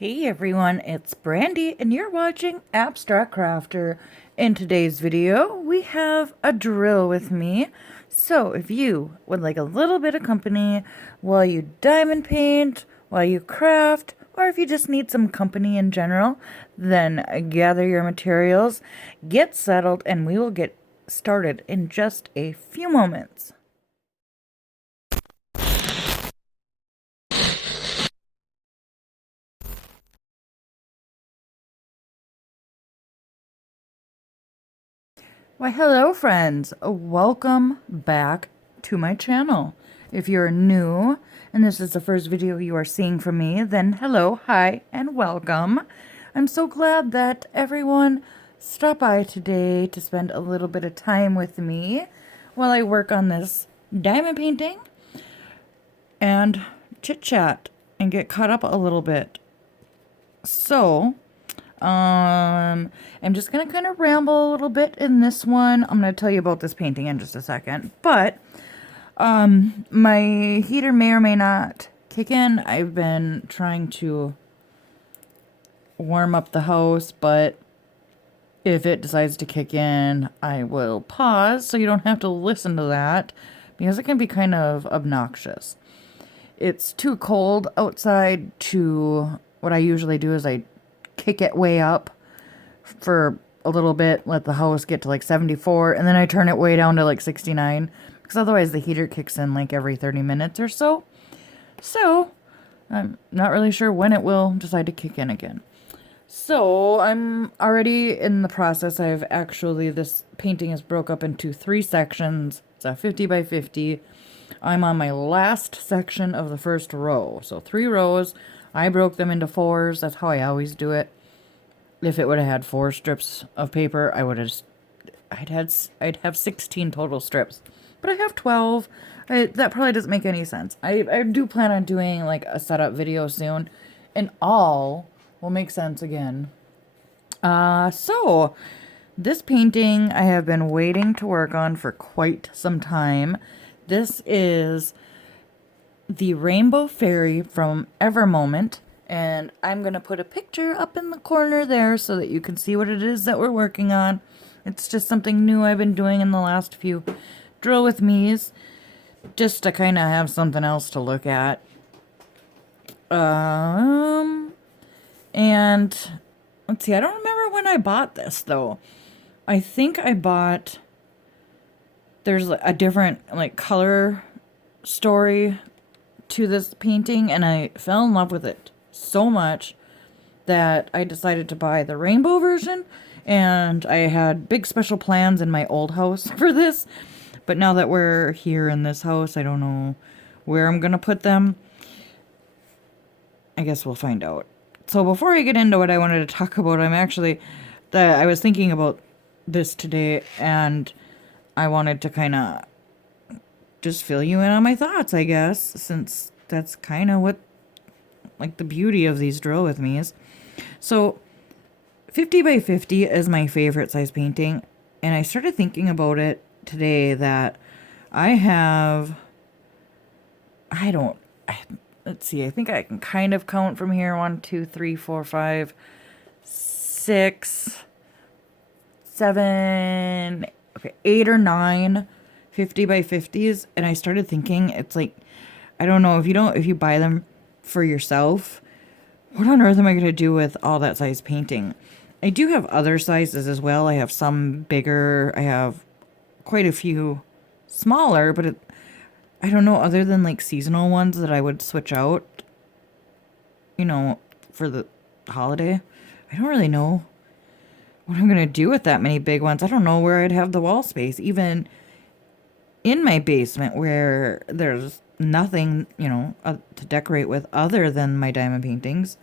Hey everyone, it's Brandy and you're watching Abstract Crafter. In today's video, we have a drill with me. So if you would like a little bit of company while you diamond paint, while you craft, or if you just need some company in general, then gather your materials, get settled, and we will get started in just a few moments. Why, hello friends! Welcome back to my channel. If you're new and this is the first video you are seeing from me, then hello, hi, and welcome. I'm so glad that everyone stopped by today to spend a little bit of time with me while I work on this diamond painting and chit-chat and get caught up a little bit. So, I'm just gonna kind of ramble a little bit in this one. I'm gonna tell you about this painting in just a second, but my heater may or may not kick in. I've been trying to warm up the house, but if it decides to kick in, I will pause so you don't have to listen to that because it can be kind of obnoxious. It's too cold outside to, what I usually do is I kick it way up for a little bit, let the house get to like 74, and then I turn it way down to like 69, because otherwise the heater kicks in like every 30 minutes or so. So, I'm not really sure when it will decide to kick in again. So, I'm already in the process. This painting is broke up into 3 sections. It's a 50 by 50. I'm on my last section of the first row. So 3 rows. I broke them into 4s. That's how I always do it. If it would have had 4 strips of paper, I'd have 16 total strips. But I have 12. That probably doesn't make any sense. I do plan on doing like a setup video soon, and all will make sense again. So this painting I have been waiting to work on for quite some time. This is the Rainbow Fairy from EverMoment, and I'm going to put a picture up in the corner there so that you can see what it is that we're working on. It's just something new I've been doing in the last few drill with me's, just to kind of have something else to look at. And let's see, I don't remember when I bought this though. I think I bought, there's a different like color story to this painting, and I fell in love with it so much that I decided to buy the rainbow version, and I had big special plans in my old house for this, but now that we're here in this house, I don't know where I'm gonna put them. I guess we'll find out. So before I get into what I wanted to talk about, I was thinking about this today, and I wanted to kind of just fill you in on my thoughts, I guess, since that's kind of what, like, the beauty of these drill with me's. So 50 by 50 is my favorite size painting, and I started thinking about it today that let's see, I think I can kind of count from here. 1, 2, 3, 4, 5, 6, 7, okay, 8 or 9 50 by 50s, and I started thinking, it's like, I don't know, if you buy them for yourself, what on earth am I going to do with all that size painting? I do have other sizes as well. I have some bigger, I have quite a few smaller, but I don't know, other than like seasonal ones that I would switch out, for the holiday. I don't really know what I'm going to do with that many big ones. I don't know where I'd have the wall space, even in my basement where there's nothing, to decorate with other than my diamond paintings.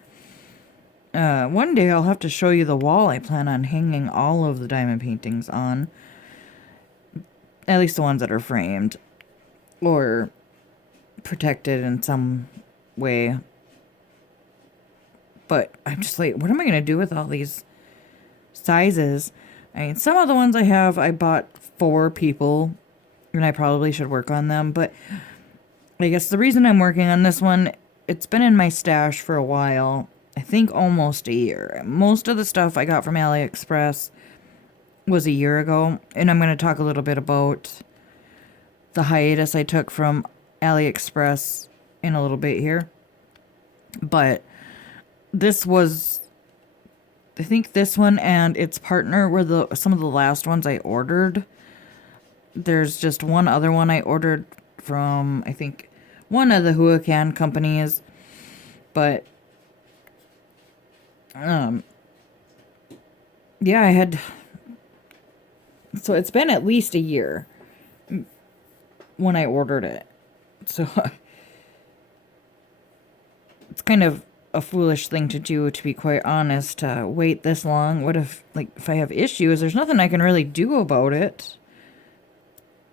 One day I'll have to show you the wall I plan on hanging all of the diamond paintings on. At least the ones that are framed or protected in some way. But I'm just like, what am I going to do with all these sizes? I mean, some of the ones I bought for people, and I probably should work on them, but I guess the reason I'm working on this one, it's been in my stash for a while, I think almost a year. Most of the stuff I got from AliExpress was a year ago, and I'm going to talk a little bit about the hiatus I took from AliExpress in a little bit here. But this was, I think this one and its partner were some of the last ones I ordered. There's just one other one I ordered from, I think, one of the Huacan companies. But, yeah, I had, so it's been at least a year when I ordered it. So, it's kind of a foolish thing to do, to be quite honest, to wait this long. What if, like, if I have issues, there's nothing I can really do about it.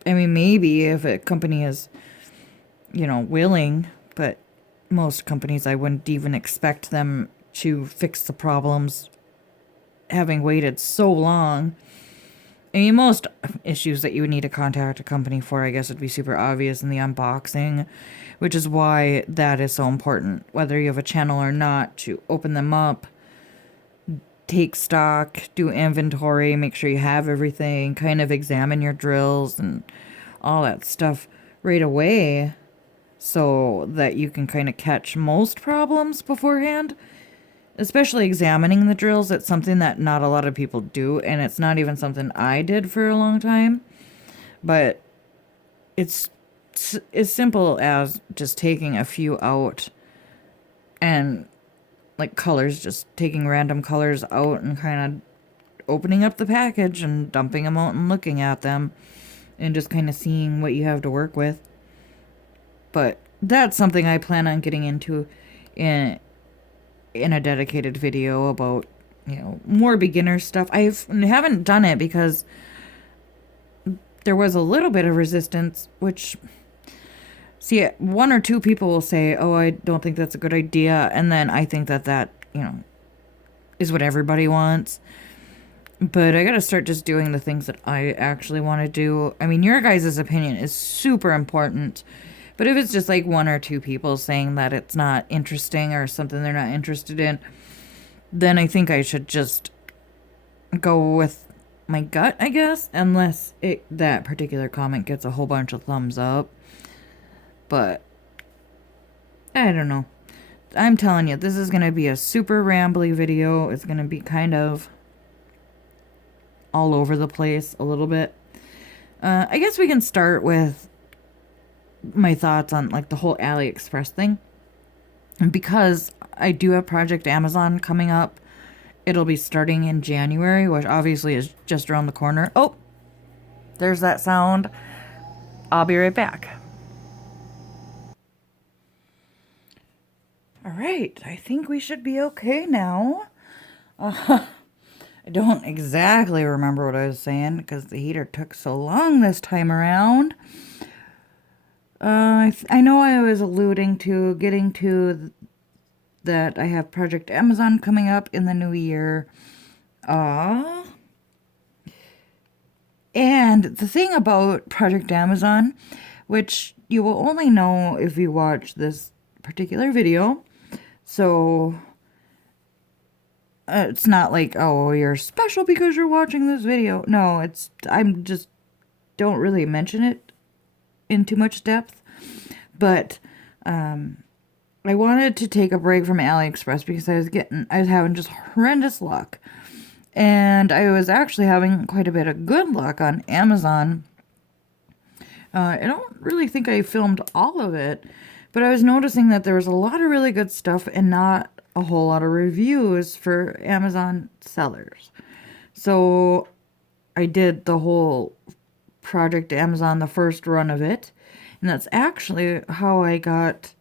I mean, maybe if a company is, you know, willing, but most companies, I wouldn't even expect them to fix the problems having waited so long. I mean, most issues that you would need to contact a company for, I guess, would be super obvious in the unboxing, which is why that is so important, whether you have a channel or not, to open them up, take stock, do inventory, make sure you have everything, kind of examine your drills and all that stuff right away so that you can kind of catch most problems beforehand. Especially examining the drills, it's something that not a lot of people do, and it's not even something I did for a long time. But it's as simple as just taking a few out and, like, colors, just taking random colors out and kind of opening up the package and dumping them out and looking at them and just kind of seeing what you have to work with. But that's something I plan on getting into in a dedicated video about, you know, more beginner stuff. I haven't done it because there was a little bit of resistance, which, see, one or two people will say, oh, I don't think that's a good idea, and then I think that, you know, is what everybody wants. But I gotta start just doing the things that I actually want to do. I mean, your guys' opinion is super important. But if it's just like one or two people saying that it's not interesting or something they're not interested in, then I think I should just go with my gut, I guess, unless that particular comment gets a whole bunch of thumbs up. But I don't know. I'm telling you, this is going to be a super rambly video. It's going to be kind of all over the place a little bit. I guess we can start with my thoughts on, like, the whole AliExpress thing. And because I do have Project Amazon coming up, it'll be starting in January, which obviously is just around the corner. Oh, there's that sound. I'll be right back. All right, I think we should be okay now. I don't exactly remember what I was saying because the heater took so long this time around. I know I was alluding to getting to that I have Project Amazon coming up in the new year. And the thing about Project Amazon, which you will only know if you watch this particular video, so it's not like, oh, you're special because you're watching this video. No, I'm just don't really mention it in too much depth. But I wanted to take a break from AliExpress because I was having just horrendous luck. And I was actually having quite a bit of good luck on Amazon. I don't really think I filmed all of it, but I was noticing that there was a lot of really good stuff and not a whole lot of reviews for Amazon sellers. So I did the whole Project Amazon, the first run of it. And that's actually how I got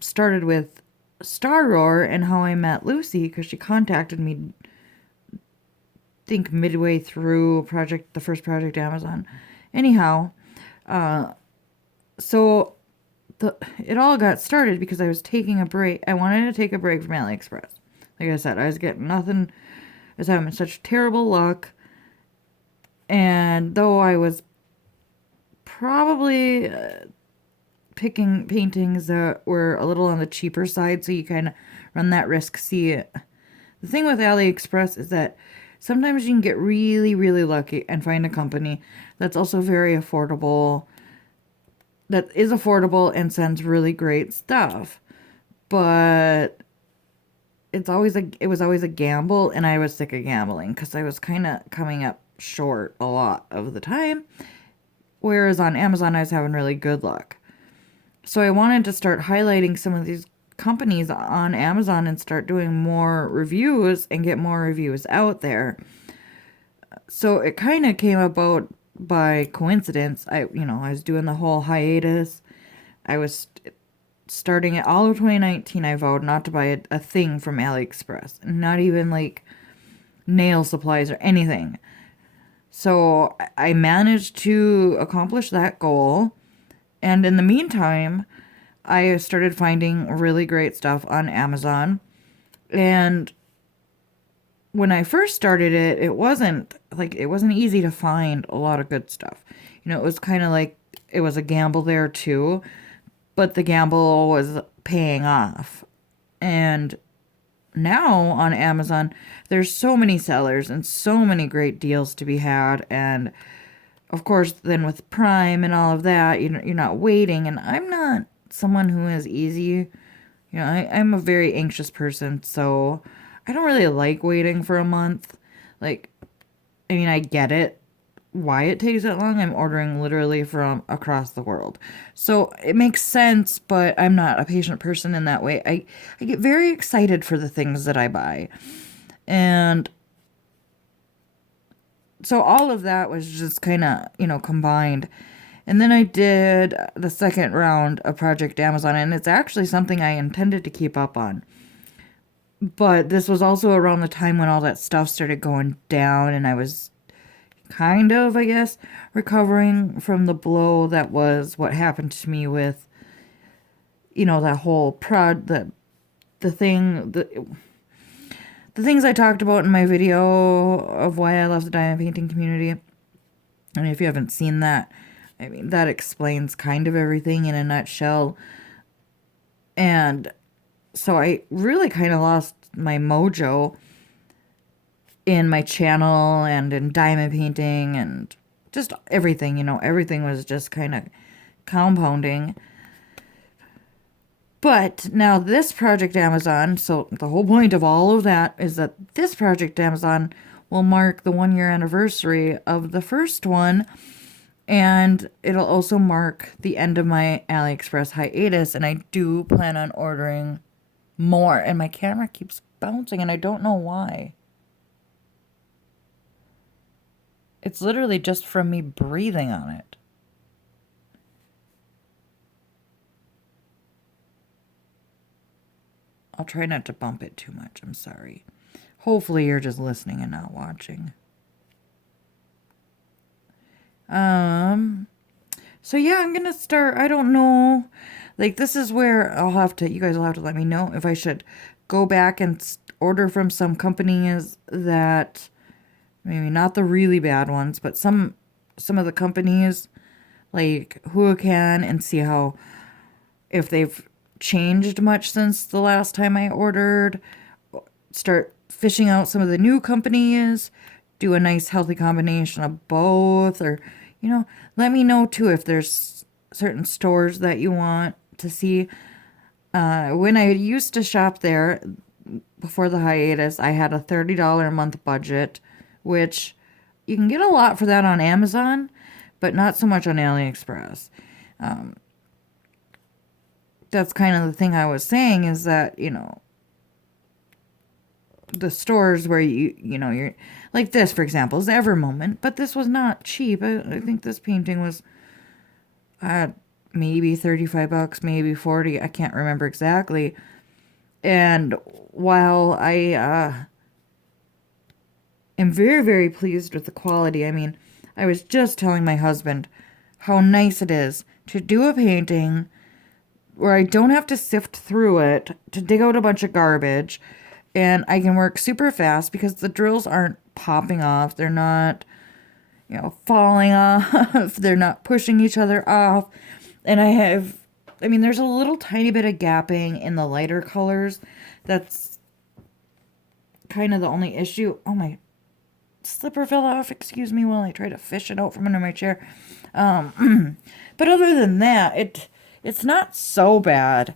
started with Star Roar and how I met Lucy, because she contacted me, I think, midway through the first Project Amazon. Anyhow, so it all got started because I was taking a break. I wanted to take a break from AliExpress. Like I said, I was getting nothing. I was having such terrible luck. And though I was probably picking paintings that were a little on the cheaper side, so you kind of run that risk. See, the thing with AliExpress is that sometimes you can get really, really lucky and find a company that's also very affordable, that is affordable and sends really great stuff. But it was always a gamble, and I was sick of gambling because I was kind of coming up short a lot of the time. Whereas on Amazon, I was having really good luck. So I wanted to start highlighting some of these companies on Amazon and start doing more reviews and get more reviews out there. So it kind of came about by coincidence. I was doing the whole hiatus. I was starting it all of 2019. I vowed not to buy a thing from AliExpress, not even like nail supplies or anything. So I managed to accomplish that goal. And in the meantime, I started finding really great stuff on Amazon. And when I first started it, it wasn't easy to find a lot of good stuff. It was kind of like it was a gamble there too, but the gamble was paying off. And now on Amazon, there's so many sellers and so many great deals to be had. And of course, then with Prime and all of that, you're not waiting. And I'm not someone who is easy. I'm a very anxious person, so I don't really like waiting for a month. Like, I mean, I get it, why it takes that long. I'm ordering literally from across the world. So it makes sense, but I'm not a patient person in that way. I get very excited for the things that I buy. And so all of that was just kind of, combined. And then I did the second round of Project Amazon, and it's actually something I intended to keep up on. But this was also around the time when all that stuff started going down, and I was kind of, I guess, recovering from the blow that was what happened to me with, that whole the things I talked about in my video of why I left the diamond painting community. And if you haven't seen that, I mean, that explains kind of everything in a nutshell. And so I really kind of lost my mojo in my channel and in diamond painting and just everything, everything was just kind of compounding. But now this Project Amazon, so the whole point of all of that is that this Project Amazon will mark the 1-year anniversary of the first one. And it'll also mark the end of my AliExpress hiatus. And I do plan on ordering more. And my camera keeps bouncing and I don't know why. It's literally just from me breathing on it. I'll try not to bump it too much. I'm sorry. Hopefully you're just listening and not watching. So yeah, I'm gonna start, I don't know, like this is where you guys will have to let me know if I should go back and order from some companies that, maybe not the really bad ones, but some of the companies like Huacan, and see if they've changed much since the last time I ordered, start fishing out some of the new companies, do a nice healthy combination of both, or, let me know too if there's certain stores that you want to see. When I used to shop there before the hiatus, I had a $30 a month budget, which you can get a lot for that on Amazon, but not so much on AliExpress. That's kind of the thing I was saying, is that, the stores where you're like this, for example, is EverMoment, but this was not cheap. I think this painting was maybe $35, maybe 40. I can't remember exactly. And while I am very, very pleased with the quality, I mean, I was just telling my husband how nice it is to do a painting where I don't have to sift through it to dig out a bunch of garbage. And I can work super fast because the drills aren't popping off. They're not, falling off. They're not pushing each other off. And I have I mean, there's a little tiny bit of gapping in the lighter colors. That's kind of the only issue. Oh, my slipper fell off. Excuse me while I try to fish it out from under my chair. But other than that, it's not so bad.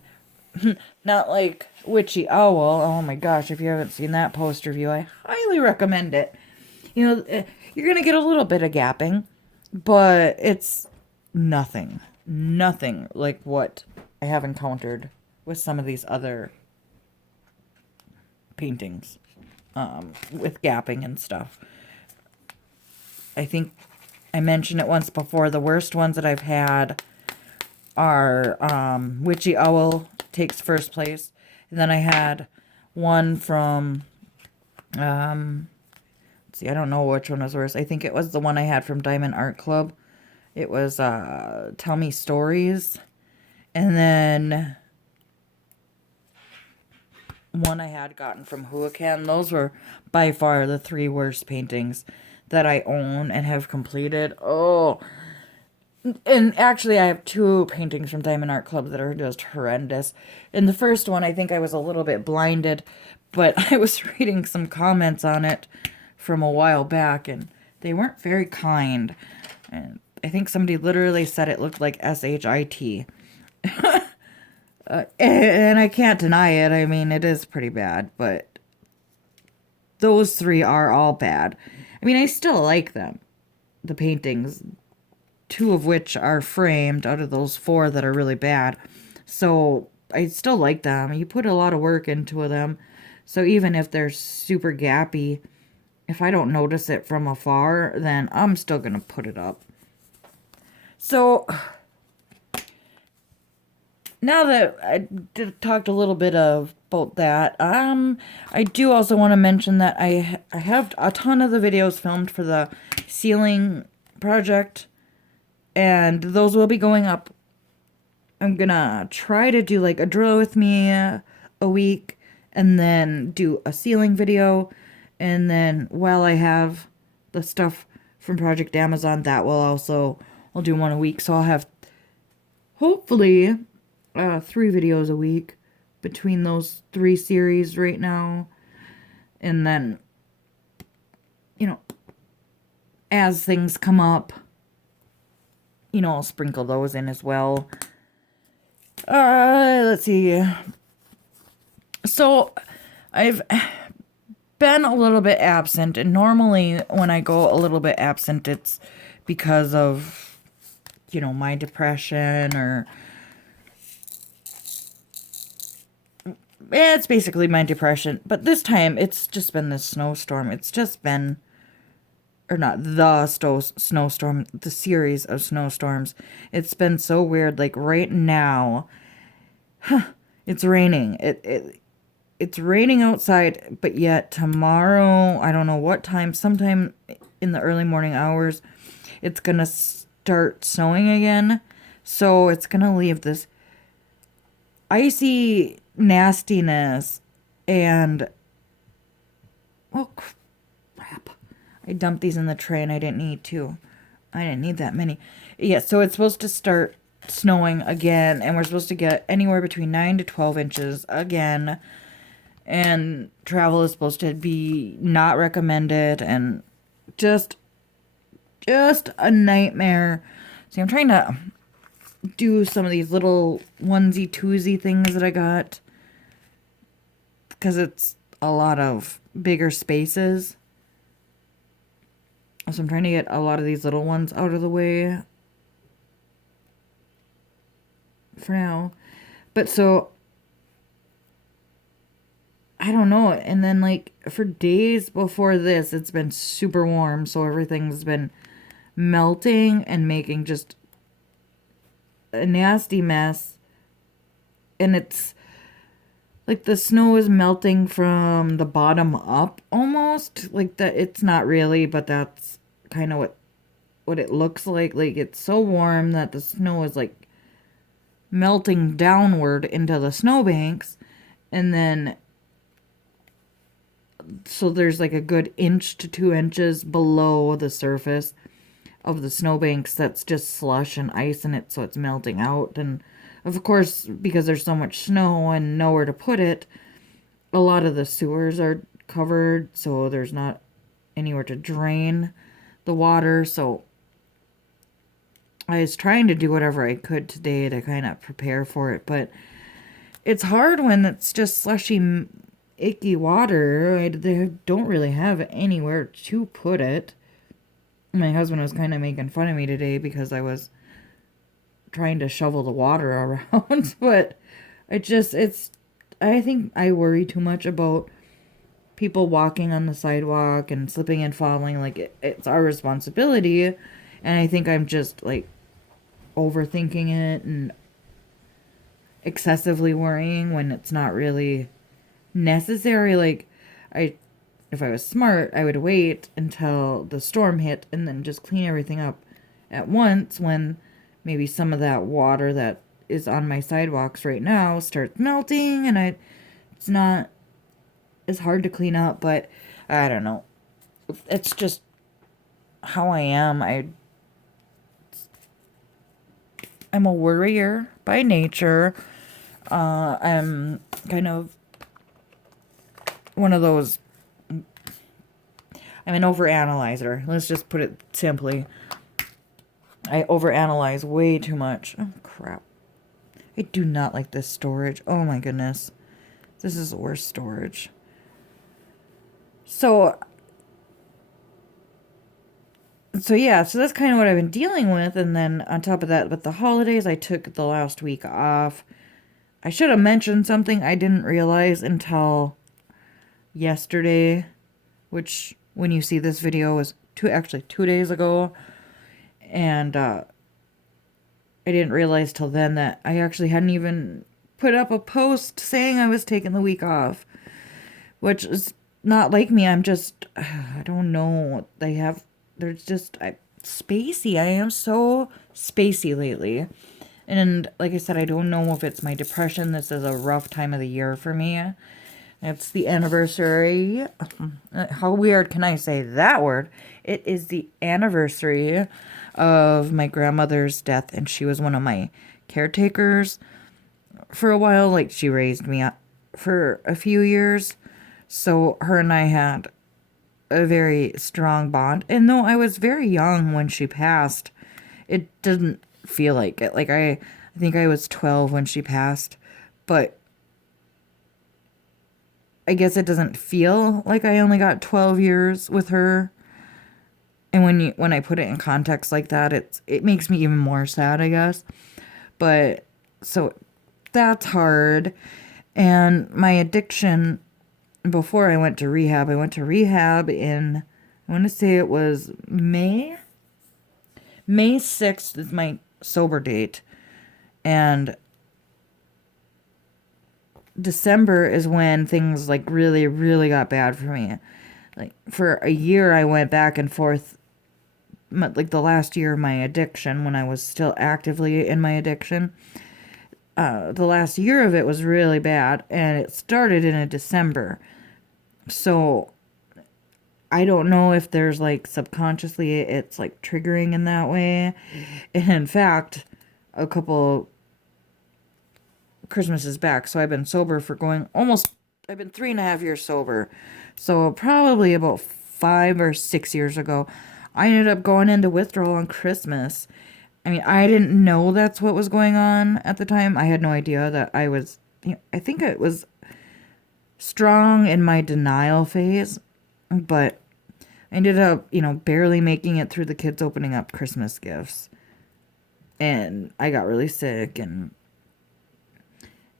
Not like Witchy Owl. Oh my gosh, if you haven't seen that post review, I highly recommend it. You know, you're going to get a little bit of gapping, but it's nothing like what I have encountered with some of these other paintings with gapping and stuff. I think I mentioned it once before. The worst ones that I've had are Witchy Owl takes first place. And then I had one from, let's see, I don't know which one was worse. I think it was the one I had from Diamond Art Club. It was Tell Me Stories. And then one I had gotten from Huacan. Those were by far the 3 worst paintings that I own and have completed. Oh, and actually I have 2 paintings from Diamond Art Club that are just horrendous. In the first one, I think I was a little bit blinded, but I was reading some comments on it from a while back, and they weren't very kind. And I think somebody literally said it looked like SHIT. And I can't deny it. I mean, it is pretty bad, but those 3 are all bad. I mean, I still like them, the paintings, 2 of which are framed out of those 4 that are really bad. So I still like them. You put a lot of work into them. So even if they're super gappy, if I don't notice it from afar, then I'm still going to put it up. So now that I talked a little bit about that, I do also want to mention that I have a ton of the videos filmed for the ceiling project, and those will be going up. I'm gonna try to do like a drill with me a week, and then do a ceiling video, and then while I have the stuff from Project Amazon, that will also, I'll do one a week, so I'll have hopefully 3 videos a week between those 3 series right now. And then, you know, as things come up, you know, I'll sprinkle those in as well. Let's see. So I've been a little bit absent, and normally when I go a little bit absent, it's because of, you know, my depression, or it's basically my depression. But this time it's just been this snowstorm. It's just been, or not the snowstorm, the series of snowstorms. It's been so weird. Like right now, it's raining. It's raining outside, but yet tomorrow, I don't know what time, sometime in the early morning hours, it's gonna start snowing again. So it's gonna leave this icy nastiness, and oh crap, I dumped these in the tray and I didn't need to. I didn't need that many. Yeah, so it's supposed to start snowing again, and we're supposed to get anywhere between 9 to 12 inches again, and travel is supposed to be not recommended, and just a nightmare. See, I'm trying to do some of these little onesie twosie things that I got, because it's a lot of bigger spaces. So I'm trying to get a lot of these little ones out of the way for now. But so, I don't know. And then like for days before this, it's been super warm. So everything's been melting and making just a nasty mess. And it's like the snow is melting from the bottom up almost. Like that, it's not really, but that's kind of what it looks like. Like it's so warm that the snow is like melting downward into the snowbanks, and then so there's like a good 1 to 2 inches below the surface of the snowbanks that's just slush and ice in it, so it's melting out. And Of course, because there's so much snow and nowhere to put it, a lot of the sewers are covered, so there's not anywhere to drain the water. So I was trying to do whatever I could today to kind of prepare for it, but it's hard when it's just slushy, icky water. They don't really have anywhere to put it. My husband was kind of making fun of me today because I was trying to shovel the water around, but I think I worry too much about people walking on the sidewalk and slipping and falling. Like, it's our responsibility, and I think I'm just, like, overthinking it and excessively worrying when it's not really necessary. Like, if I was smart, I would wait until the storm hit and then just clean everything up at once when maybe some of that water that is on my sidewalks right now starts melting, and it's not as hard to clean up. But I don't know. It's just how I am. I'm a worrier by nature. I'm kind of one of those. I'm an overanalyzer. Let's just put it simply. I overanalyze way too much. Oh, crap. I do not like this storage. Oh, my goodness. This is the worst storage. So yeah, so that's kind of what I've been dealing with. And then on top of that, with the holidays, I took the last week off. I should have mentioned something I didn't realize until yesterday, which when you see this video was 2 days ago. And I didn't realize till then that I actually hadn't even put up a post saying I was taking the week off, which is not like me. I'm just, I don't know what they have. There's just, spacey. I am so spacey lately. And like I said, I don't know if it's my depression. This is a rough time of the year for me. It's the anniversary. How weird can I say that word? It is the anniversary of my grandmother's death, and she was one of my caretakers for a while. Like, she raised me up for a few years. So her and I had a very strong bond. And though I was very young when she passed, it didn't feel like it. Like, I think I was 12 when she passed, but I guess it doesn't feel like I only got 12 years with her. And when I put it in context like that, it makes me even more sad, I guess. But so that's hard. And my addiction, before I went to rehab in, I want to say it was May 6th is my sober date. And December is when things like really, really got bad for me. Like, for a year I went back and forth, like the last year of my addiction, when I was still actively in my addiction. The last year of it was really bad, and it started in December. So I don't know if there's like subconsciously it's like triggering in that way. And in fact, a couple Christmases back, so I've been sober for I've been 3.5 years sober. So probably about 5 or 6 years ago, I ended up going into withdrawal on Christmas. I mean, I didn't know that's what was going on at the time. I had no idea that I was, I think it was strong in my denial phase, but I ended up, barely making it through the kids opening up Christmas gifts. And I got really sick, and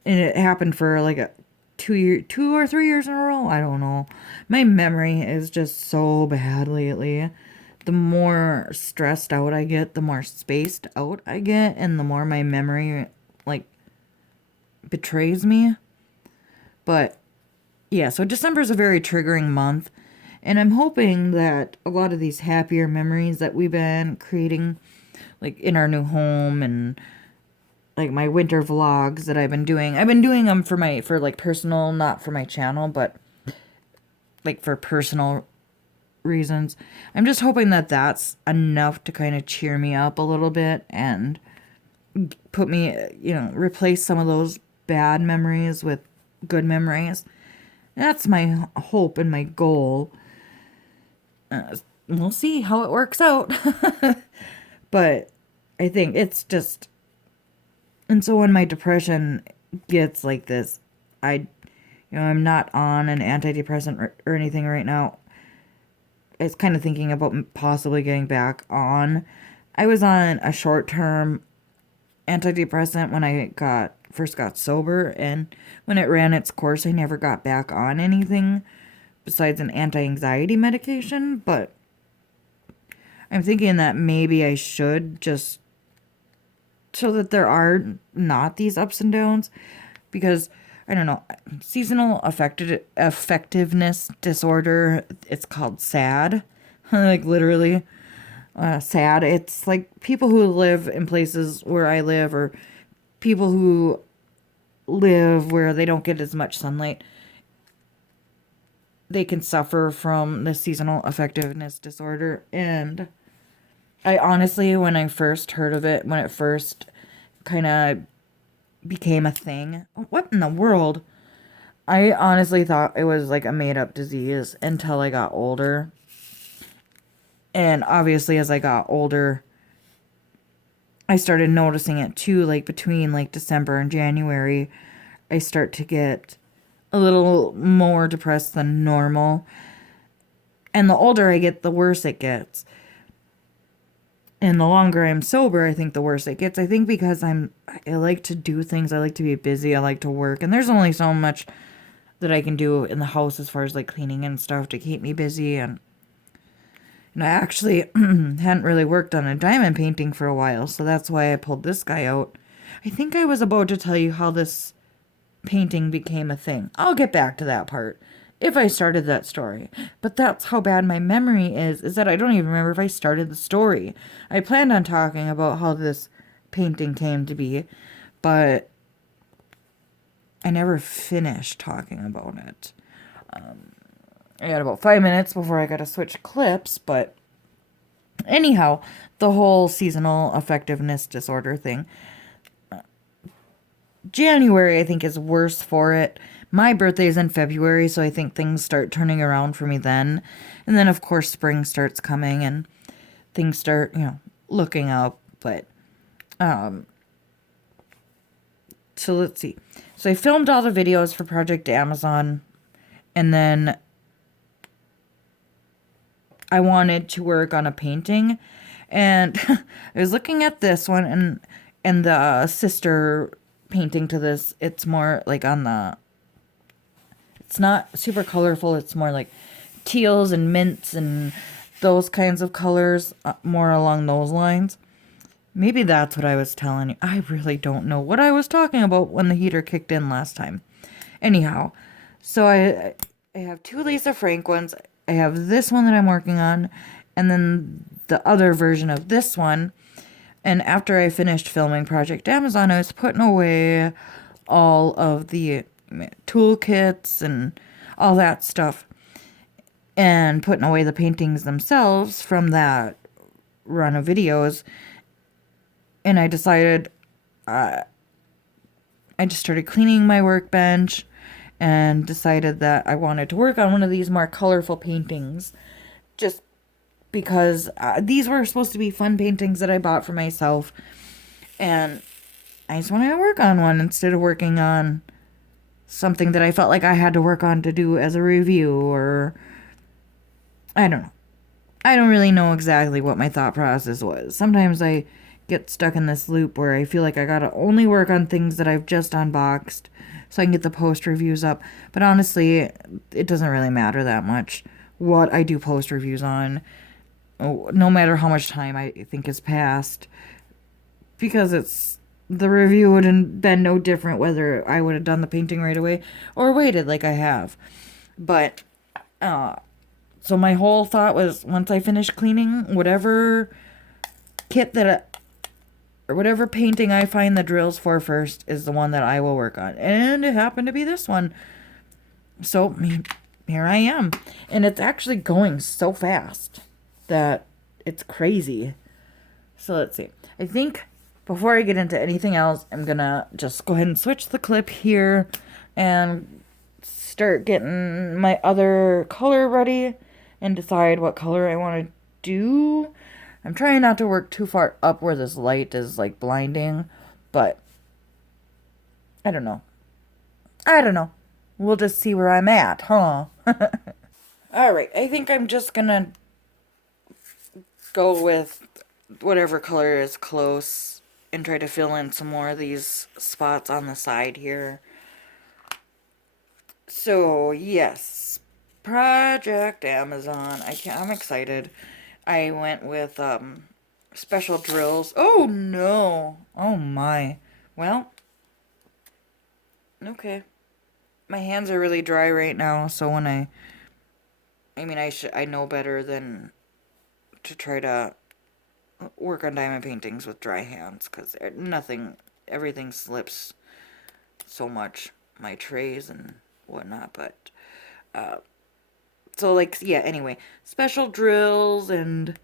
it happened for like a 2 or 3 years in a row. I don't know. My memory is just so bad lately. The more stressed out I get, the more spaced out I get, and the more my memory, like, betrays me. But, yeah, so December is a very triggering month, and I'm hoping that a lot of these happier memories that we've been creating, like, in our new home, and, like, my winter vlogs that I've been doing them for, like, personal, not for my channel, but, like, for personal reasons. I'm just hoping that that's enough to kind of cheer me up a little bit and put me, replace some of those bad memories with good memories. That's my hope and my goal. We'll see how it works out. But I think it's just, and so when my depression gets like this, I'm not on an antidepressant or anything right now. I was kind of thinking about possibly getting back on. I was on a short-term antidepressant when I first got sober, and when it ran its course, I never got back on anything besides an anti-anxiety medication, but I'm thinking that maybe I should, just so that there are not these ups and downs, because I don't know, seasonal affectiveness disorder, it's called SAD, like literally SAD. It's like people who live in places where I live, or people who live where they don't get as much sunlight, they can suffer from the seasonal affectiveness disorder. And I honestly, when I first heard of it, when it first kind of became a thing, what in the world? I honestly thought it was like a made-up disease until I got older. And obviously, as I got older, I started noticing it too, like between like December and January, I start to get a little more depressed than normal. And the older I get, the worse it gets. And the longer I'm sober, I think the worse it gets. I think because I like to do things, I like to be busy, I like to work, and there's only so much that I can do in the house as far as like cleaning and stuff to keep me busy. And I actually hadn't really worked on a diamond painting for a while, so that's why I pulled this guy out. I think I was about to tell you how this painting became a thing. I'll get back to that part if I started that story. But that's how bad my memory is that I don't even remember if I started the story. I planned on talking about how this painting came to be, but I never finished talking about it. I had about 5 minutes before I got to switch clips, but anyhow, the whole seasonal affectiveness disorder thing. January, I think, is worse for it. My birthday is in February, so I think things start turning around for me then. And then, of course, spring starts coming and things start, looking up. But, so let's see. So I filmed all the videos for Project Amazon, and then I wanted to work on a painting, and I was looking at this one, and the sister painting to this, it's more like it's not super colorful, it's more like teals and mints and those kinds of colors, more along those lines. Maybe that's what I was telling you. I really don't know what I was talking about when the heater kicked in last time. Anyhow, so I have two Lisa Frank ones. I have this one that I'm working on, and then the other version of this one. And after I finished filming Project Amazon, I was putting away all of the toolkits and all that stuff, and putting away the paintings themselves from that run of videos. And I decided, I just started cleaning my workbench and decided that I wanted to work on one of these more colorful paintings, just because these were supposed to be fun paintings that I bought for myself, and I just wanted to work on one instead of working on something that I felt like I had to work on to do as a review, or I don't know. I don't really know exactly what my thought process was. Sometimes I get stuck in this loop where I feel like I gotta only work on things that I've just unboxed so I can get the post reviews up. But honestly, it doesn't really matter that much what I do post reviews on, no matter how much time I think has passed, because the review would have been no different whether I would have done the painting right away or waited like I have. But so my whole thought was, once I finish cleaning, whatever or whatever painting I find the drills for first is the one that I will work on. And it happened to be this one. So here I am. And it's actually going so fast that it's crazy. So let's see. I think before I get into anything else, I'm gonna just go ahead and switch the clip here and start getting my other color ready and decide what color I want to do. I'm trying not to work too far up where this light is like blinding, but I don't know. I don't know. We'll just see where I'm at, huh? Alright, I think I'm just gonna go with whatever color is close and try to fill in some more of these spots on the side here. So, yes. Project Amazon. I'm excited. I went with special drills. Oh no. Oh my. Well, okay. My hands are really dry right now, so when I know better than to try to work on diamond paintings with dry hands, because everything slips so much, my trays and whatnot, but so like, yeah, anyway, special drills, and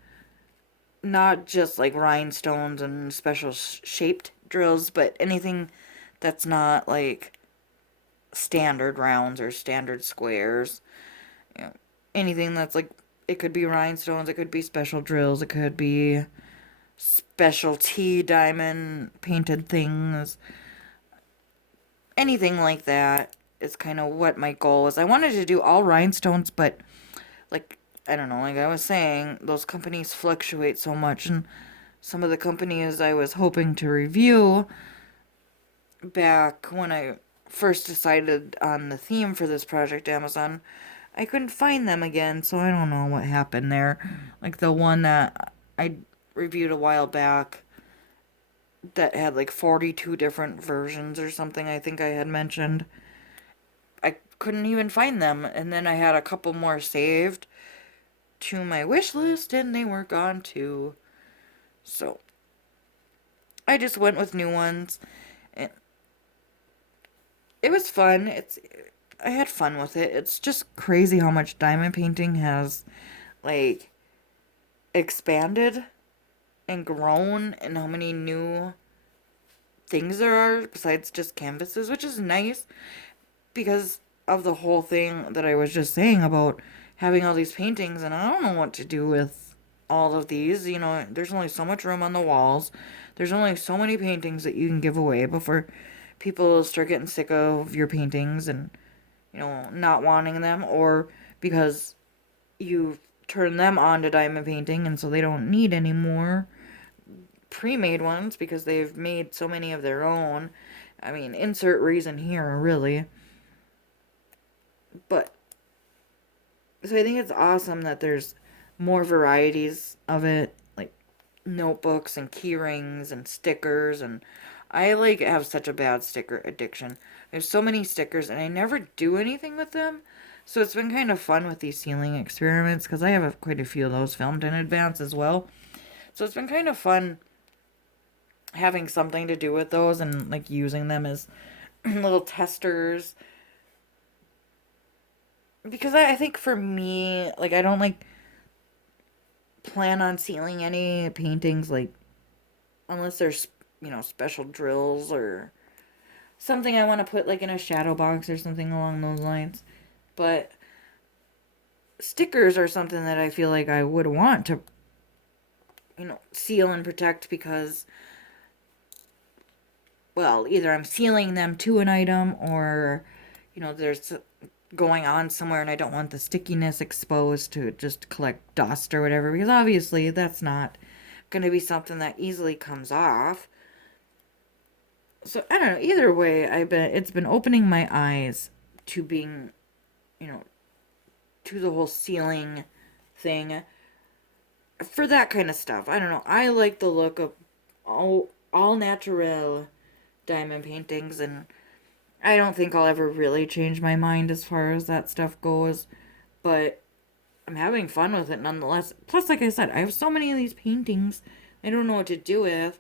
not just like rhinestones and special shaped drills, but anything that's not like standard rounds or standard squares. You know, anything that's like, it could be rhinestones, it could be special drills, it could be specialty diamond painted things. Anything like that is kind of what my goal is. I wanted to do all rhinestones, but like, I don't know, like I was saying, those companies fluctuate so much, and some of the companies I was hoping to review back when I first decided on the theme for this Project Amazon, I couldn't find them again, so I don't know what happened there. Like the one that I reviewed a while back that had like 42 different versions or something, I think I had mentioned. I couldn't even find them, and then I had a couple more saved to my wish list, and they were gone too. So I just went with new ones, and it was fun. I had fun with it. It's just crazy how much diamond painting has like expanded and grown, and how many new things there are besides just canvases, which is nice because of the whole thing that I was just saying about having all these paintings, and I don't know what to do with all of these. You know, there's only so much room on the walls. There's only so many paintings that you can give away before people start getting sick of your paintings and, you know, not wanting them, or because you turn them on to diamond painting and so they don't need any more pre-made ones because they've made so many of their own. I mean, insert reason here, really. But so I think it's awesome that there's more varieties of it, like notebooks and key rings and stickers, and I like have such a bad sticker addiction. There's so many stickers and I never do anything with them. So it's been kind of fun with these ceiling experiments because I have quite a few of those filmed in advance as well. So it's been kind of fun having something to do with those and like using them as little testers, because I think for me, like, I don't like plan on sealing any paintings, like, unless there's, you know, special drills or something I want to put like in a shadow box or something along those lines. But stickers are something that I feel like I would want to, you know, seal and protect because, well, either I'm sealing them to an item, or, you know, there's going on somewhere and I don't want the stickiness exposed to just collect dust or whatever, because obviously that's not going to be something that easily comes off. So I don't know, either way, it's been opening my eyes to being, you know, to the whole sealing thing for that kind of stuff. I don't know, I like the look of all natural diamond paintings, and I don't think I'll ever really change my mind as far as that stuff goes, but I'm having fun with it nonetheless. Plus, like I said, I have so many of these paintings I don't know what to do with,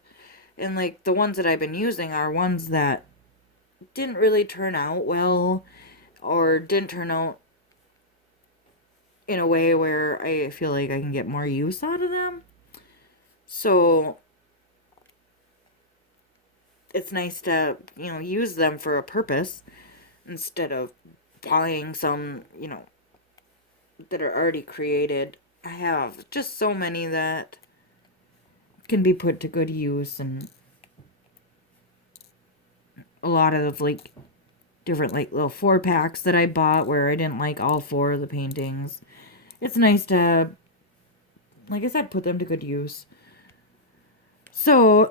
and like the ones that I've been using are ones that didn't really turn out well, or didn't turn out in a way where I feel like I can get more use out of them. So it's nice to, use them for a purpose instead of buying some, that are already created. I have just so many that can be put to good use, and a lot of like different like little 4-packs that I bought where I didn't like all 4 of the paintings. It's nice to, like I said, put them to good use. So,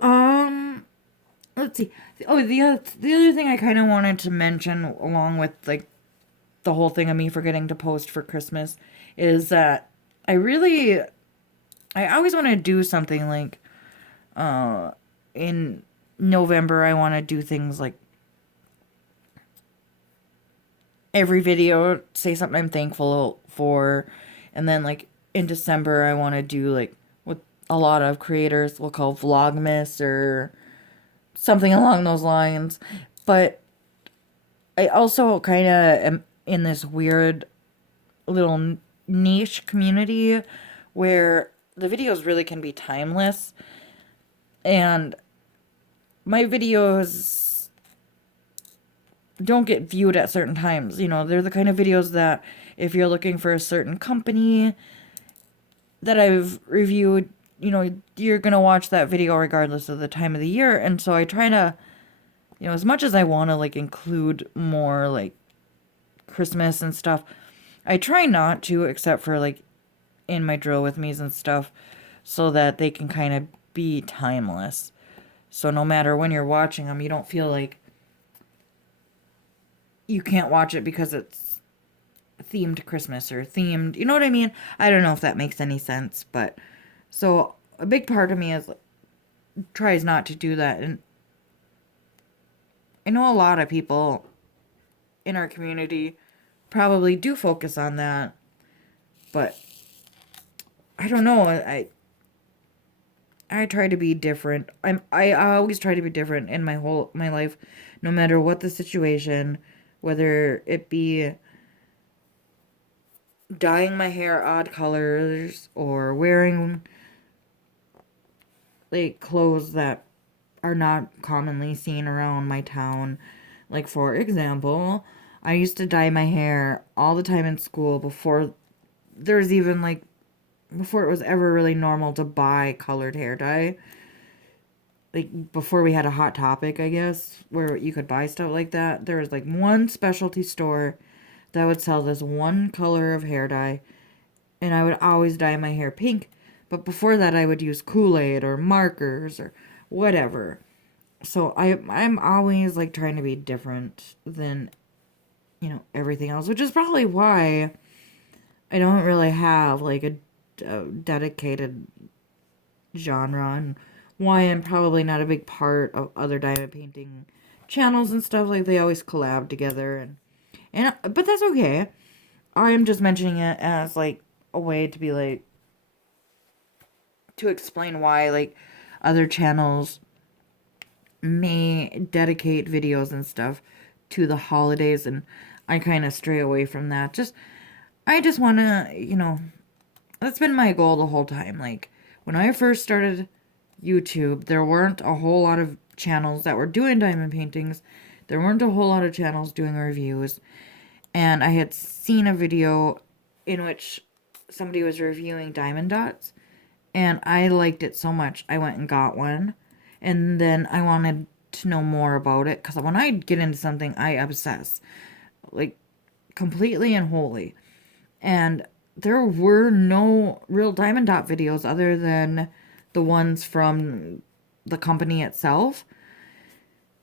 let's see. Oh, the other thing I kind of wanted to mention, along with like the whole thing of me forgetting to post for Christmas, is that I always want to do something like, in November, I want to do things like every video say something I'm thankful for, and then like in December, I want to do like what a lot of creators will call Vlogmas or something along those lines. But I also kind of am in this weird little niche community where the videos really can be timeless, and my videos don't get viewed at certain times. They're the kind of videos that if you're looking for a certain company that I've reviewed, you're going to watch that video regardless of the time of the year. And so I try to, as much as I want to like include more like Christmas and stuff, I try not to, except for like in my drill with me's and stuff, so that they can kind of be timeless. So no matter when you're watching them, you don't feel like you can't watch it because it's themed Christmas or themed, you know what I mean? I don't know if that makes any sense, but so a big part of me is tries not to do that. And I know a lot of people in our community probably do focus on that, but I don't know. I try to be different. I always try to be different in my life, no matter what the situation, whether it be dyeing my hair odd colors or wearing like clothes that are not commonly seen around my town. Like for example, I used to dye my hair all the time in school before there's even like before it was ever really normal to buy colored hair dye. Like before we had a Hot Topic, I guess, where you could buy stuff like that. There was like one specialty store that would sell this one color of hair dye, and I would always dye my hair pink. But before that, I would use Kool-Aid or markers or whatever. So I'm always like trying to be different than, everything else, which is probably why I don't really have like a dedicated genre, and why I'm probably not a big part of other diamond painting channels and stuff. Like they always collab together, and but that's okay. I am just mentioning it as like a way to be like to explain why like other channels may dedicate videos and stuff to the holidays, and I kind of stray away from that. I just want to, that's been my goal the whole time. Like when I first started YouTube, there weren't a whole lot of channels that were doing diamond paintings. There weren't a whole lot of channels doing reviews. And I had seen a video in which somebody was reviewing diamond dots, and I liked it so much I went and got one. And then I wanted to know more about it, because when I get into something, I obsess. Like, completely and wholly. And there were no real diamond dot videos other than the ones from the company itself.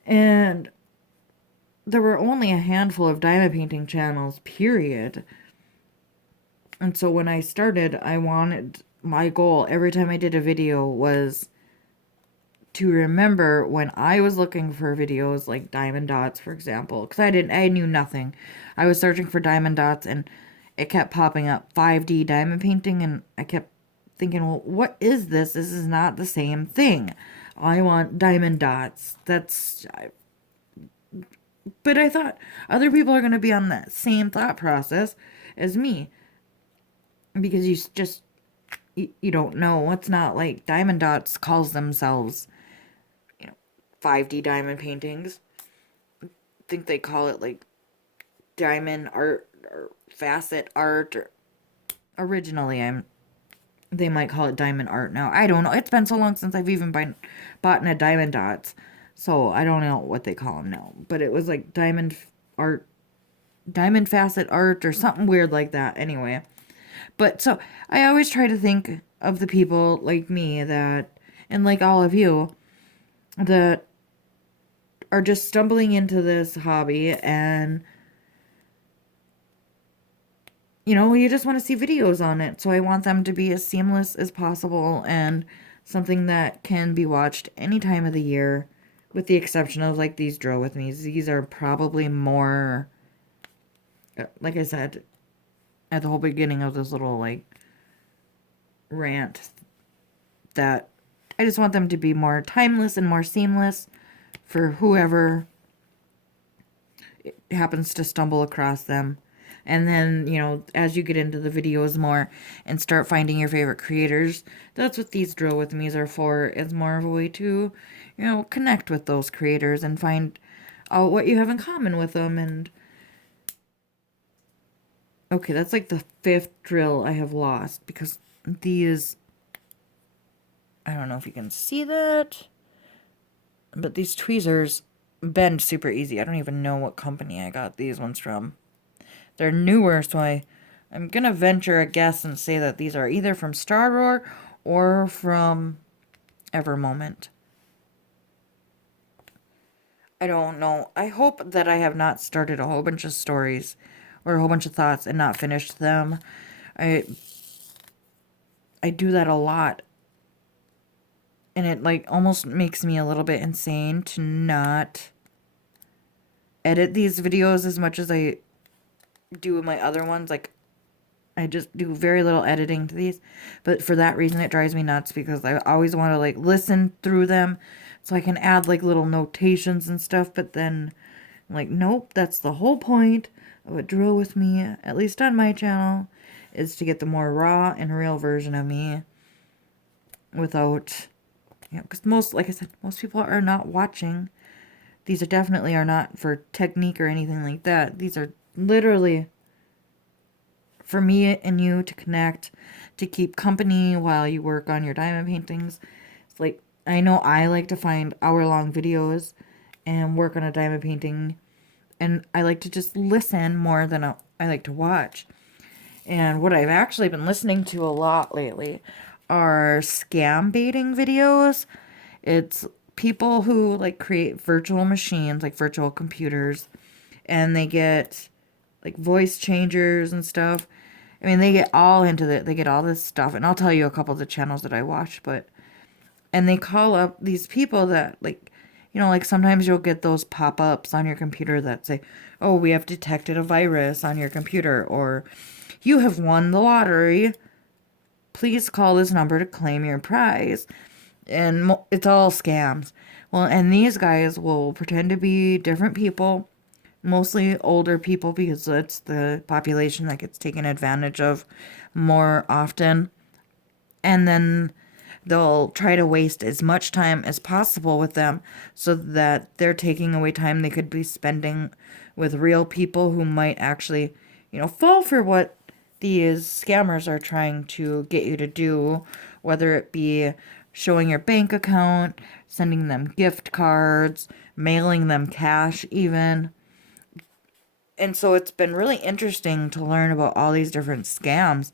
And there were only a handful of diamond painting channels, period. And so when I started, my goal every time I did a video was to remember when I was looking for videos like diamond dots, for example, because I knew nothing. I was searching for diamond dots, and it kept popping up 5D diamond painting, and I kept thinking, well, what is this? This is not the same thing. I want diamond dots. But I thought other people are going to be on that same thought process as me, because you don't know. It's not like Diamond Dots calls themselves, 5D diamond paintings. I think they call it like diamond art or facet art. Or originally, they might call it diamond art now. I don't know. It's been so long since I've even bought in a diamond dots. So I don't know what they call them now. But it was like diamond art, diamond facet art or something weird like that. Anyway. But so I always try to think of the people like me that, and like all of you, that are just stumbling into this hobby and, you know, you just want to see videos on it. So I want them to be as seamless as possible and something that can be watched any time of the year, with the exception of like these Draw With Me's. These are probably more, like I said at the whole beginning of this little like rant, that I just want them to be more timeless and more seamless for whoever happens to stumble across them. And then, you know, as you get into the videos more and start finding your favorite creators, that's what these Drill With Me's are for. It's more of a way to, you know, connect with those creators and find out what you have in common with them. And okay, that's like the 5th drill I have lost because these, I don't know if you can see that, but these tweezers bend super easy. I don't even know what company I got these ones from. They're newer, so I'm gonna venture a guess and say that these are either from Star Roar or from EverMoment. I don't know. I hope that I have not started a whole bunch of stories or a whole bunch of thoughts and not finished them. I do that a lot. And it like almost makes me a little bit insane to not edit these videos as much as I do my other ones. Like, I just do very little editing to these, but for that reason it drives me nuts, because I always want to like listen through them so I can add like little notations and stuff, but then I'm like, nope, that's the whole point of a Drill With Me, at least on my channel, is to get the more raw and real version of me without, you know, because most, like I said, most people are not watching. These are definitely are not for technique or anything like that. These are literally for me and you to connect, to keep company while you work on your diamond paintings. It's like, I know I like to find hour-long videos and work on a diamond painting, and I like to just listen more than I like to watch. And what I've actually been listening to a lot lately are scam baiting videos. It's people who like create virtual machines, like virtual computers, and they get like voice changers and stuff. I mean, they get all into it. They get all this stuff, and I'll tell you a couple of the channels that I watch, but, and they call up these people that, like, you know, like sometimes you'll get those pop-ups on your computer that say, oh, we have detected a virus on your computer, or you have won the lottery. Please call this number to claim your prize. And it's all scams. Well, and these guys will pretend to be different people, mostly older people, because that's the population that gets taken advantage of more often. And then they'll try to waste as much time as possible with them, so that they're taking away time they could be spending with real people who might actually, you know, fall for what these scammers are trying to get you to do, whether it be showing your bank account, sending them gift cards, mailing them cash even. And so it's been really interesting to learn about all these different scams,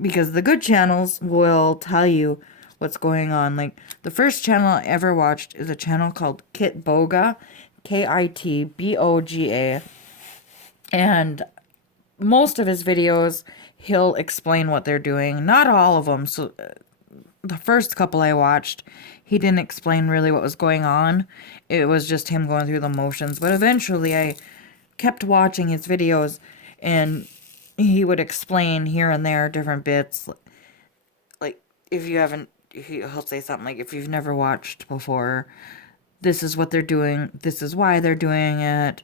because the good channels will tell you what's going on. Like, the first channel I ever watched is a channel called Kitboga, Kitboga. And most of his videos, he'll explain what they're doing. Not all of them. So the first couple I watched, he didn't explain really what was going on. It was just him going through the motions. But eventually I kept watching his videos, and he would explain here and there different bits. Like, if you haven't, he'll say something like, if you've never watched before, this is what they're doing, this is why they're doing it.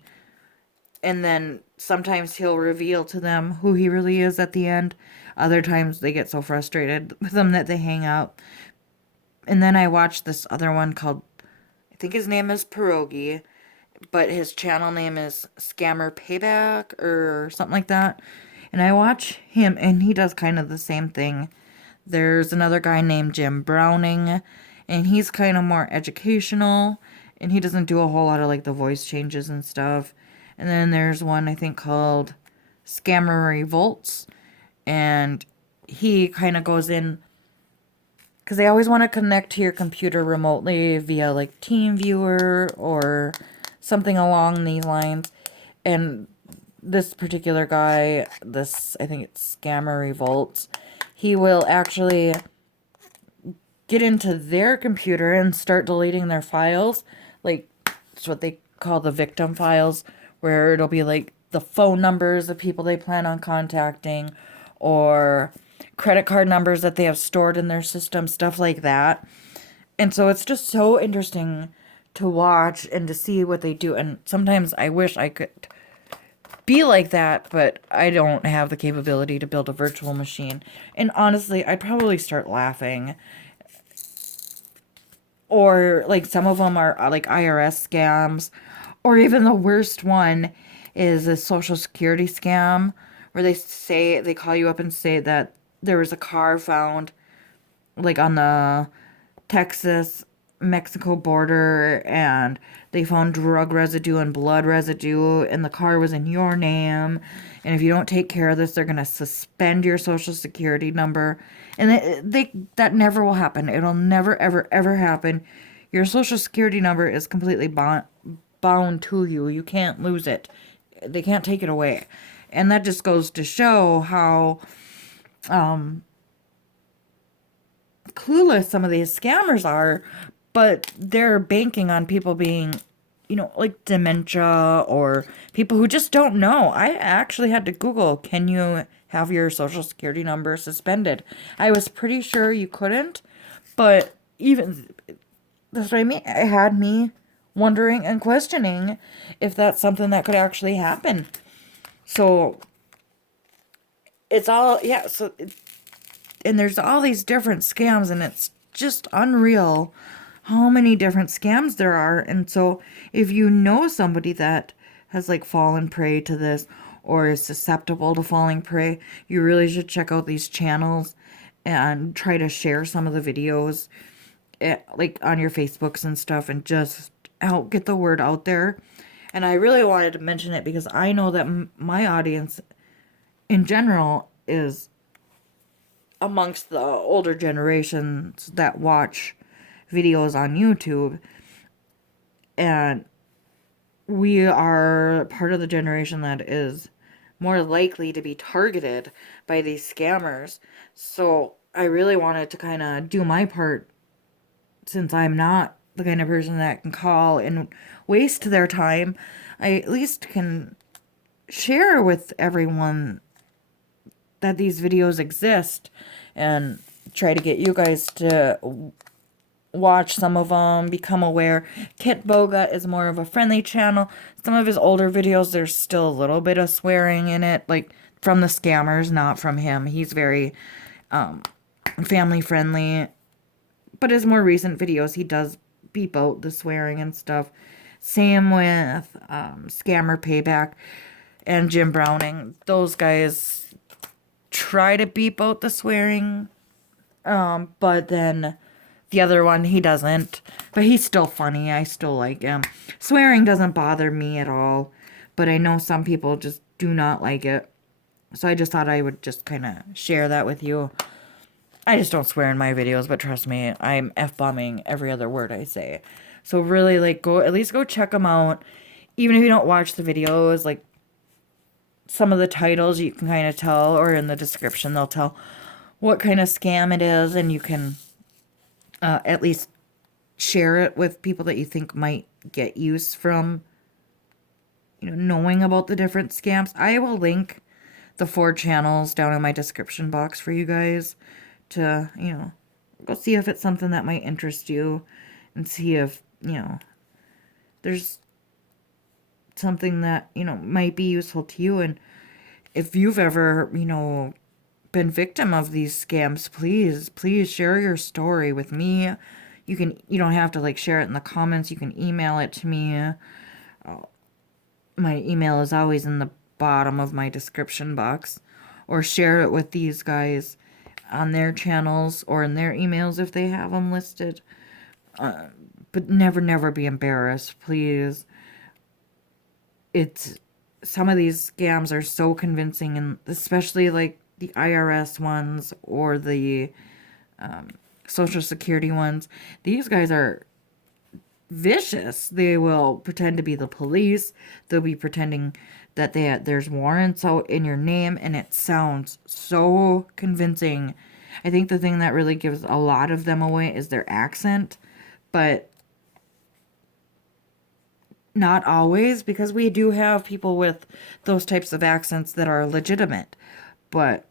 And then sometimes he'll reveal to them who he really is at the end. Other times they get so frustrated with him that they hang out. And then I watched this other one called, I think his name is Pierogi, but his channel name is Scammer Payback or something like that. And I watch him, and he does kind of the same thing. There's another guy named Jim Browning, and he's kind of more educational, and he doesn't do a whole lot of like the voice changes and stuff. And then there's one I think called Scammer Revolts, and he kind of goes in because they always want to connect to your computer remotely via like TeamViewer or something along these lines. And this particular guy, I think it's Scammer Revolts, he will actually get into their computer and start deleting their files. Like, it's what they call the victim files, where it'll be like the phone numbers of people they plan on contacting, or credit card numbers that they have stored in their system, stuff like that. And so it's just so interesting to watch and to see what they do. And sometimes I wish I could be like that, but I don't have the capability to build a virtual machine. And honestly, I'd probably start laughing. Or like some of them are like IRS scams, or even the worst one is a social security scam where they call you up and say that there was a car found like on the Texas Mexico border, and they found drug residue and blood residue, and the car was in your name, and if you don't take care of this, they're going to suspend your social security number. And that never will happen. It'll never ever ever happen. Your social security number is completely bound to you. You can't lose it. They can't take it away. And that just goes to show how clueless some of these scammers are, but they're banking on people being, like dementia or people who just don't know. I actually had to Google, can you have your social security number suspended? I was pretty sure you couldn't, but even that's what I mean. It had me wondering and questioning if that's something that could actually happen. So it's all, yeah, and there's all these different scams, and it's just unreal how many different scams there are. And so if you know somebody that has like fallen prey to this or is susceptible to falling prey, you really should check out these channels and try to share some of the videos like on your Facebooks and stuff, and just help get the word out there. And I really wanted to mention it because I know that my audience in general is amongst the older generations that watch videos on YouTube, and we are part of the generation that is more likely to be targeted by these scammers. So I really wanted to kind of do my part, since I'm not the kind of person that can call and waste their time. I at least can share with everyone that these videos exist and try to get you guys to watch some of them, become aware. Kit Boga is more of a friendly channel. Some of his older videos, there's still a little bit of swearing in it, like from the scammers, not from him. He's very family friendly, but his more recent videos, he does beep out the swearing and stuff. Same with Scammer Payback and Jim Browning. Those guys try to beep out the swearing, but then the other one, he doesn't. But he's still funny. I still like him. Swearing doesn't bother me at all, but I know some people just do not like it. So I just thought I would just kind of share that with you. I just don't swear in my videos, but trust me, I'm F-bombing every other word I say. So really, like, at least go check them out. Even if you don't watch the videos, like, some of the titles you can kind of tell, or in the description they'll tell what kind of scam it is, and you can at least share it with people that you think might get use from, knowing about the different scams. I will link the 4 channels down in my description box for you guys to, go see if it's something that might interest you, and see if, there's something that, might be useful to you. And if you've ever, been victim of these scams, please share your story with me. you don't have to like share it in the comments. You can email it to me. My email is always in the bottom of my description box, or share it with these guys on their channels or in their emails if they have them listed. But never be embarrassed, please. It's some of these scams are so convincing, and especially like the IRS ones or the Social Security ones. These guys are vicious. They will pretend to be the police. They'll be pretending that there's warrants out in your name, and it sounds so convincing. I think the thing that really gives a lot of them away is their accent, but not always, because we do have people with those types of accents that are legitimate. But,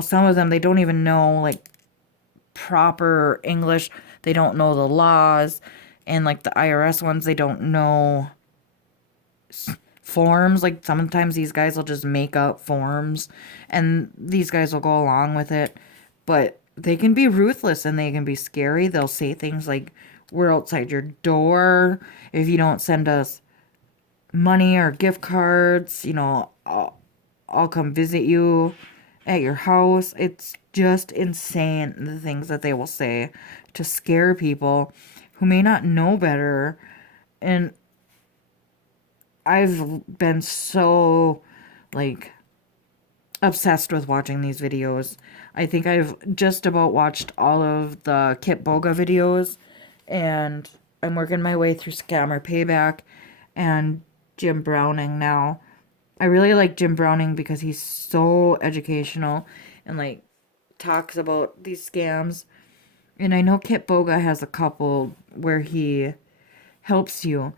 some of them, they don't even know, like, proper English. They don't know the laws. And, like, the IRS ones, they don't know forms. Like, sometimes these guys will just make up forms, and these guys will go along with it. But they can be ruthless, and they can be scary. They'll say things like, we're outside your door if you don't send us money or gift cards. I'll come visit you at your house. It's just insane, the things that they will say to scare people who may not know better. And I've been so, like, obsessed with watching these videos. I think I've just about watched all of the Kit Boga videos, and I'm working my way through Scammer Payback and Jim Browning now. I really like Jim Browning because he's so educational and, like, talks about these scams. And I know Kit Boga has a couple where he helps you,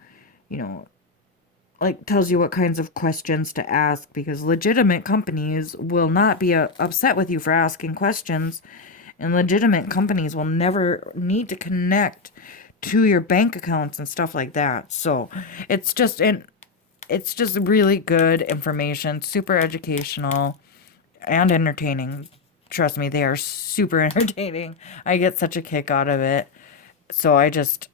like, tells you what kinds of questions to ask, because legitimate companies will not be upset with you for asking questions, and legitimate companies will never need to connect to your bank accounts and stuff like that. So it's just really good information, super educational and entertaining. Trust me, they are super entertaining. I get such a kick out of it. So I just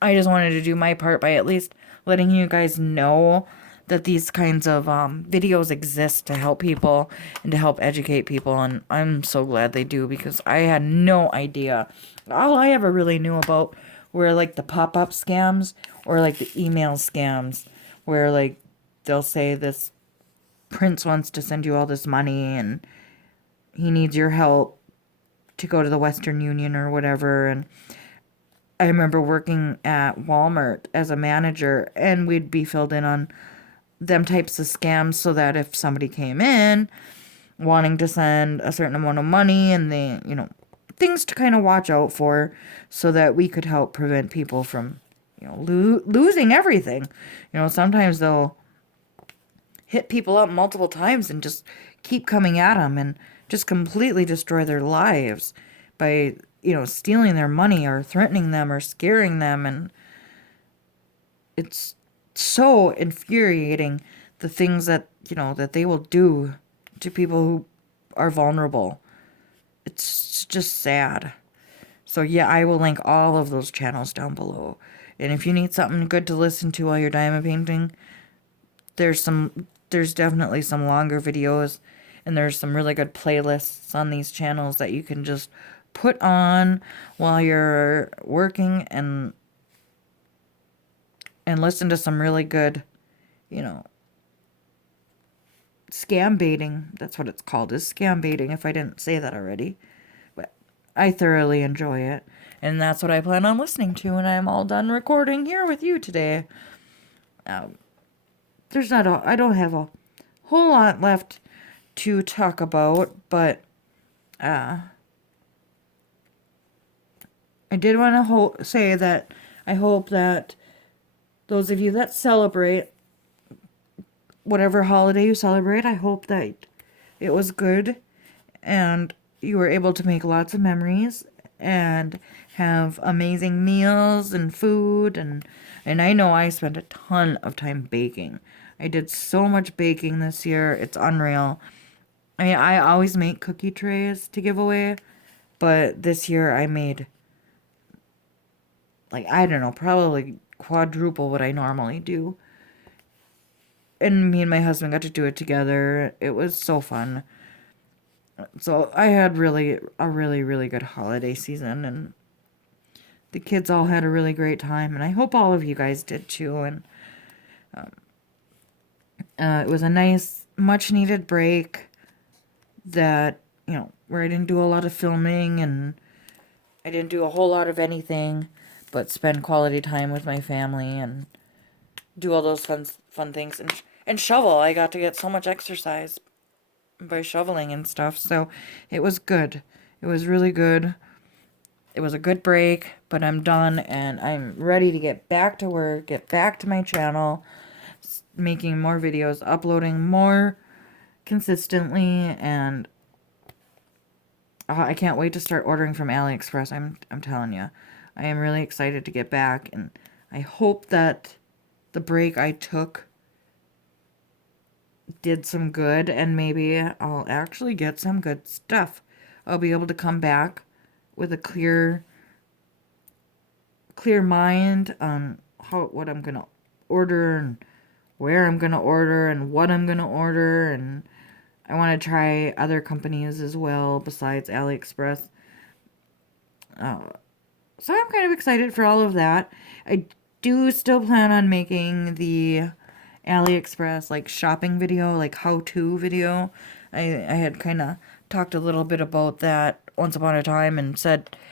wanted to do my part by at least letting you guys know that these kinds of videos exist to help people and to help educate people. And I'm so glad they do, because I had no idea. All I ever really knew about were, like, the pop-up scams or, like, the email scams where, like, they'll say this prince wants to send you all this money and he needs your help to go to the Western Union or whatever. And I remember working at Walmart as a manager, and we'd be filled in on them types of scams, so that if somebody came in wanting to send a certain amount of money, and they, things to kind of watch out for, so that we could help prevent people from, losing everything. Sometimes they'll hit people up multiple times and just keep coming at them and just completely destroy their lives by, stealing their money or threatening them or scaring them. And it's so infuriating, the things that, that they will do to people who are vulnerable. It's just sad. So yeah, I will link all of those channels down below. And if you need something good to listen to while you're diamond painting, there's definitely some longer videos, and there's some really good playlists on these channels that you can just put on while you're working and listen to some really good, scam baiting. That's what it's called, is scam baiting, if I didn't say that already. But I thoroughly enjoy it, and that's what I plan on listening to when I'm all done recording here with you today. I don't have a whole lot left to talk about, but I did want to say that I hope that those of you that celebrate whatever holiday you celebrate, I hope that it was good and you were able to make lots of memories and have amazing meals and food. And I know I spent a ton of time baking. I did so much baking this year. It's unreal. I always make cookie trays to give away. But this year I made, like, I don't know, probably quadruple what I normally do. And me and my husband got to do it together. It was so fun. So I had a really good holiday season, and the kids all had a really great time, and I hope all of you guys did too. And it was a nice, much needed break that, where I didn't do a lot of filming and I didn't do a whole lot of anything but spend quality time with my family and do all those fun things and shovel. I got to get so much exercise by shoveling and stuff. So it was good. It was really good. It was a good break, but I'm done and I'm ready to get back to work, get back to my channel, making more videos, uploading more consistently, and I can't wait to start ordering from AliExpress. I'm telling you. I am really excited to get back, and I hope that the break I took did some good, and maybe I'll actually get some good stuff. I'll be able to come back with a clear mind on what I'm gonna order and where I'm gonna order and what I'm gonna order, and I want to try other companies as well besides AliExpress. So I'm kind of excited for all of that. I do still plan on making the AliExpress like shopping video, like how-to video. I had kind of talked a little bit about that once upon a time and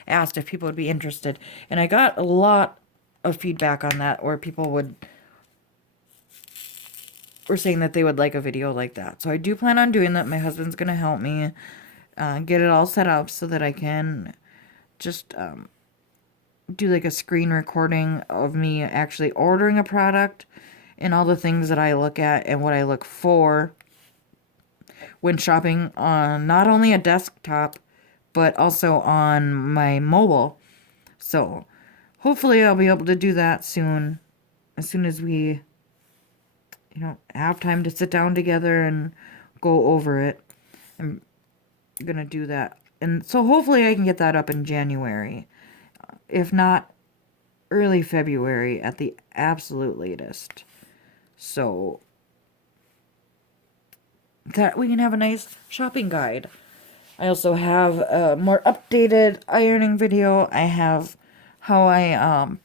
asked if people would be interested. And I got a lot of feedback on that where people were saying that they would like a video like that. So I do plan on doing that. My husband's going to help me get it all set up so that I can just do like a screen recording of me actually ordering a product and all the things that I look at and what I look for when shopping on not only a desktop but also on my mobile. So hopefully I'll be able to do that soon, as soon as we have time to sit down together and go over it. I'm gonna do that, and so hopefully I can get that up in January, if not early February at the absolute latest, so that we can have a nice shopping guide. I also have a more updated ironing video. I have how I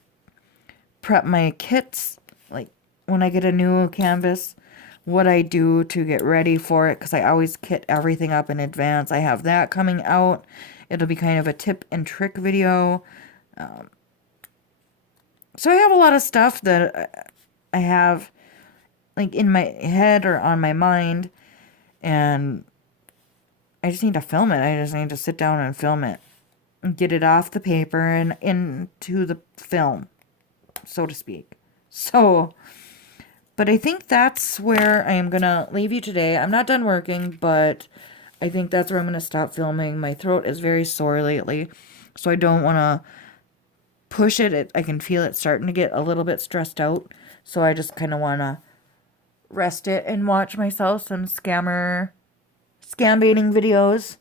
prep my kits, like when I get a new canvas, what I do to get ready for it, because I always kit everything up in advance. I have that coming out. It'll be kind of a tip and trick video. So I have a lot of stuff that I have like in my head or on my mind, and I just need to film it. I just need to sit down and film it and get it off the paper and into the film, so to speak. So, but I think that's where I am going to leave you today. I'm not done working, but I think that's where I'm going to stop filming. My throat is very sore lately, so I don't want to push it. I can feel it starting to get a little bit stressed out, so I just kind of want to rest it and watch myself some scam baiting videos.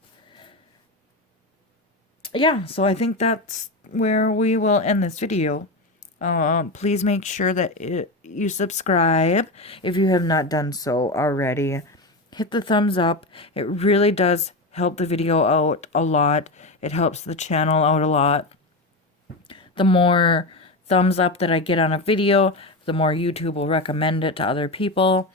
Yeah, so I think that's where we will end this video. Please make sure that you subscribe if you have not done so already. Hit the thumbs up. It really does help the video out a lot. It helps the channel out a lot. The more thumbs up that I get on a video, the more YouTube will recommend it to other people.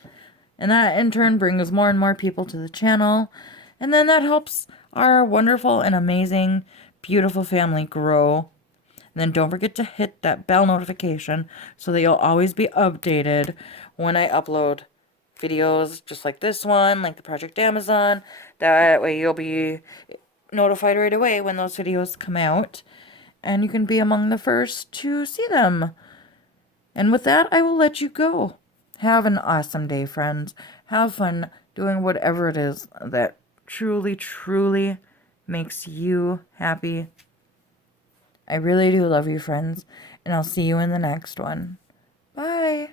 And that in turn brings more and more people to the channel. And then that helps our wonderful and amazing, beautiful family grow. And then don't forget to hit that bell notification so that you'll always be updated when I upload videos just like this one, like the Project Amazon. That way you'll be notified right away when those videos come out, and you can be among the first to see them. And with that, I will let you go. Have an awesome day, friends. Have fun doing whatever it is that truly, truly makes you happy. I really do love you, friends, and I'll see you in the next one. Bye.